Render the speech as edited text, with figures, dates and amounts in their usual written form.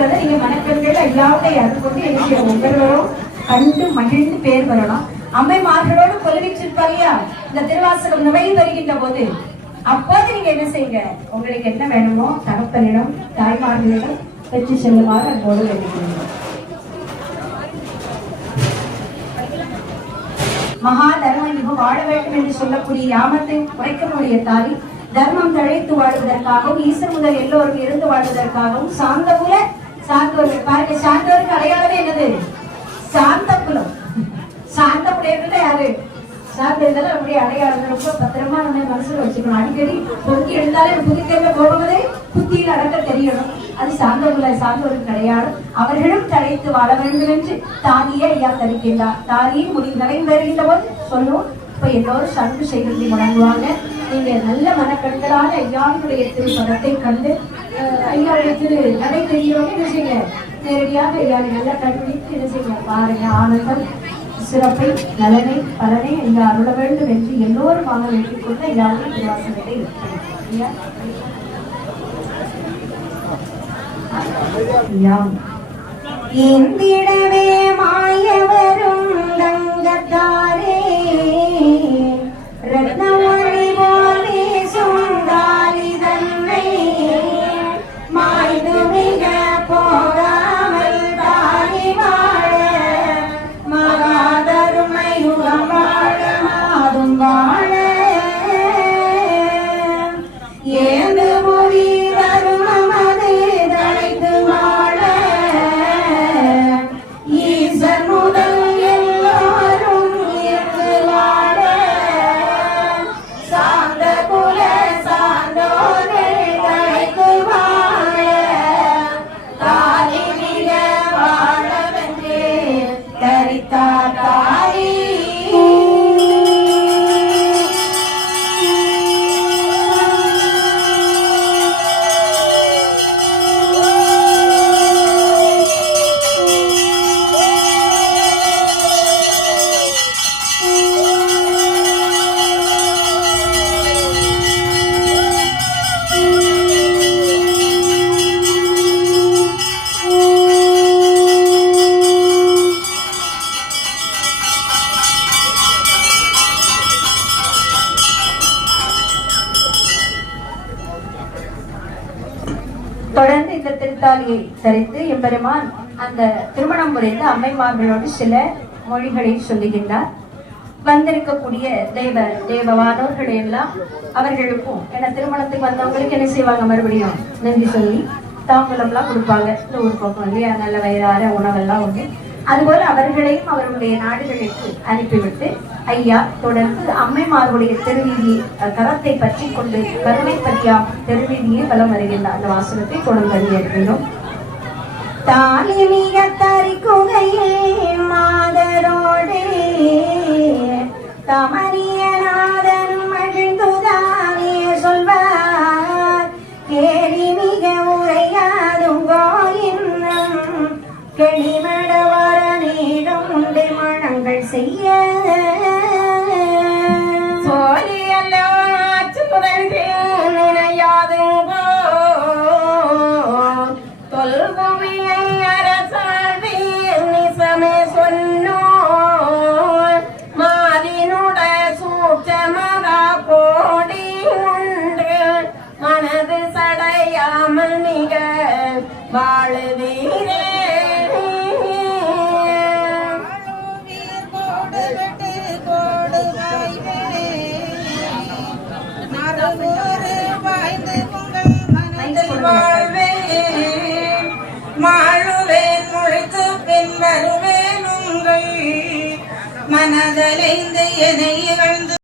இருக்கிறத நீங்க மனக்கண்கள் எல்லாமே கொண்டு என்னுடைய ஒவ்வொருவரும் கண்டு மகிழ்ந்து பேர் வரணும். அம்மைமார்களோடு கொலுவிச்சிருப்பார் இல்லையா இந்த திருவாசகம் நிறைவு வருகின்ற போது, அப்போது நீங்க என்ன செய்யுங்க, உங்களுக்கு என்ன வேணுமோ தகப்பனிடம் தாய்மார்களிடம் பெற்று செல்லுமாறு அன்போடு வேண்டிக்கிறீங்க. மகா தர்ம யுகம் வாழ வேண்டும் என்று சொல்லக்கூடிய யாமத்தை குறைக்கக்கூடிய தாய் தர்மம் தழைத்து வாழ்வதற்காகவும் ஈசன் முதல் எல்லோரும் இருந்து வாழ்வதற்காகவும் சார்ந்தகுல சார்ந்தவர்கள் பாருங்க, சார்ந்தவருக்கு அடையாளமே என்னது? சாந்த குலம். சாந்த குலையத்துல யாரு சார்ந்த இருந்தாலும் நம்முடைய அடையாளம் ரொம்ப பத்திரமா நம்ம மனசுல வச்சுக்கணும். அடிக்கடி பொங்கி எழுந்தாலே புதுக்கேள்வி போகும்போதே புத்தியில் அடக்க தெரியணும். அது சார்ந்தவர்களை சார்ந்தவருக்கு அடையாளம். அவர்களும் தழைத்து வாழ வேண்டும் என்று தாதியை ஐயா தரிக்கின்றார். தாதியும் முடிவு நிறைந்து வருகின்ற போது சொல்லுவோம். இப்ப எல்லோரும் சங்கு செய்தி முழங்குவாங்க. நீங்க நல்ல மனக்கண்களால் ஐயாவுடைய திருப்பதத்தை கண்டு ஐயாவுடைய திரு நடை தெரிகிறவங்க என்ன செய்யுங்க, நேரடியாக ஐயாவை நல்ல கண்டுபிடித்து என்ன செய்யுங்க பாருங்க. ஆனந்தம் சிறப்பை நலனை பலனை ஐயா அருள வேண்டும் என்று எல்லோரும் வாங்க வேண்டிக் கொண்டு ஐயாவுடைய திருவாசகத்தை இந்திடவே மாயவரும் தங்கத்தாரே ரத்னமணி போலே சுந்தாலி தன்னை மாய்து மிக போகாமல் தானி வாழ மகாதருமை யுகம் வாழ மாதும் வாழ ஏந்து மொழி தருமமது தழைத்து வாழ ஈசன் முதல் எல்லோரும் இருந்து வாழ சார்ந்த குல சார்ந்தோர்கள் தழைத்து வாழ தாலி மிக வாழவென்று தரித்தார் தாலி. தொடர்ந்து இந்த திருத்தாலியை தரித்து எம்பெருமான் அந்த திருமணம் முறைந்து அம்மைமார்களோடு சில மொழிகளை சொல்லுகின்றார். வந்திருக்கக்கூடிய தேவவானோர்களை எல்லாம் அவர்களுக்கும் ஏன்னா திருமணத்துக்கு வந்தவங்களுக்கு என்ன செய்வாங்க, மறுபடியும் நன்றி சொல்லி தாம்பூலம் எல்லாம் கொடுப்பாங்க. இந்த ஒரு பக்கம் இல்லையா, நல்ல வயிறார உணவெல்லாம் உண்டு. அதுபோல அவர்களையும் அவர்களுடைய நாடுகளுக்கு அனுப்பிவிட்டு ஐயா தொடர்ந்து அம்மைமார்களுடைய திருவீதியை கரத்தை பற்றி கொண்டு கருணை பற்றியாம் திருவீதியை பலம் வருகின்ற அந்த வாசகத்தை தொடர்ந்து அறிவிக்கிறோம். தாலி மிக தரிக்குகையில் மாதரோடு தமனியநாதன் மகிழ்ந்துதானே சொல்வார் கேலி மிக உரையாதும் கோயின்னம் கெளிமடவர நீடும் உண்டு மனங்கள் செய்ய சோழியல்லோ நினையாதுங்கோ தொல்குவியை அரசாண்டி நிசமே சொன்னோ மாலினுட சூட்சமதா கோடி உண்டு மனது சடையாமல் மிக வாழுவீரே மாழுவேன் முழித்து பின் வருவேன் உங்கள் மனதலைந்து என்னை இகழ்ந்து